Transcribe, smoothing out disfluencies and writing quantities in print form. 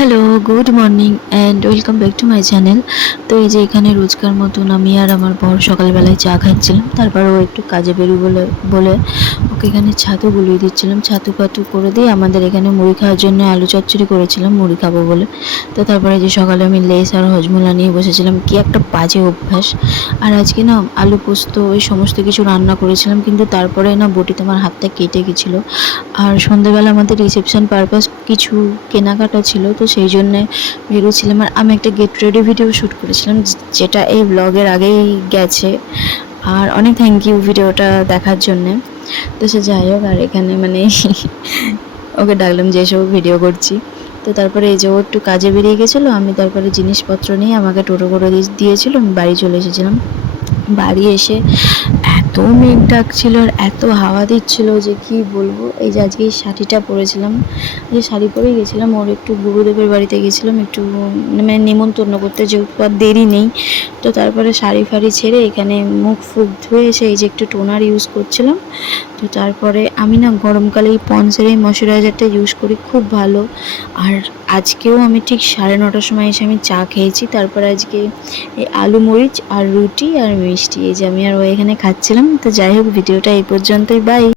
Hello, good morning and welcome back to my channel. তো এই যে এখানে রোজকার মতন আমি আর আমার বর সকালবেলায় চা খাচ্ছিলাম। তারপর ও একটু কাজে বেরোবে বলে ওকে এখানে ছাতু গুলিয়ে দিচ্ছিলাম। ছাতু পাতু করে দিয়ে আমাদের এখানে মুড়ি খাওয়ার জন্য আলু চচ্চড়ি করেছিলাম মুড়ি খাবো বলে। তো তারপরে যে সকালে আমি লেস আর হজমোলা নিয়ে বসেছিলাম, কি একটা বাজে অভ্যাস। আর আজকে না আলু পোস্ত ওই সমস্ত কিছু রান্না করেছিলাম, কিন্তু তারপরে না বটিতে আমার হাতটা কেটে গেছিলো। আর সন্ধ্যেবেলা আমাদের রিসেপশন পারপাস কিছু কেনাকাটা ছিল, তো সেই জন্যে বেরোছিলাম। আর আমি একটা গেট রেডি ভিডিও শ্যুট করেছিলাম, যেটা এই ব্লগের আগেই গেছে। আর অনেক থ্যাংক ইউ ভিডিওটা দেখার জন্যে। তো সে যাই হোক, আর এখানে মানে ওকে ডাকলাম যে এসব ভিডিও করছি। তো তারপরে এই যে ও একটু কাজে বেরিয়ে গেছিলো, আমি তারপরে জিনিসপত্র নিয়ে আমাকে টোটো করে দিয়েছিল, আমি বাড়ি চলে এসেছিলাম। বাড়ি এসে এত মেঘ ডাকছিল আর এত হাওয়া দিচ্ছিল যে কি বলবো। এই যে আজকে এই শাড়িটা পরেছিলাম, যে শাড়ি পরেই গেছিলাম, ওর একটু গুরুদেবের বাড়িতে গেছিলাম একটু মানে নেমন্তন্ন করতে, যেহেতু আর দেরি নেই। তো তারপরে শাড়ি ফাড়ি ছেড়ে এখানে মুখ ফুক ধুয়ে এসে এই যে একটু টোনার ইউজ করছিলাম। তো তারপরে আমি না গরমকালে এই পন্সের এই ময়শ্চারাইজারটা ইউজ করি, খুব ভালো। আর আজকেও আমি ঠিক 9:30টার সময় এসে আমি চা খেয়েছি। তারপরে আজকে এই আলু মরিচ আর রুটি আর মিষ্টি, এই যে আমি আর ও এখানে খাচ্ছিলাম। তো যাই হোক, ভিডিওটা এই পর্যন্তই, বাই।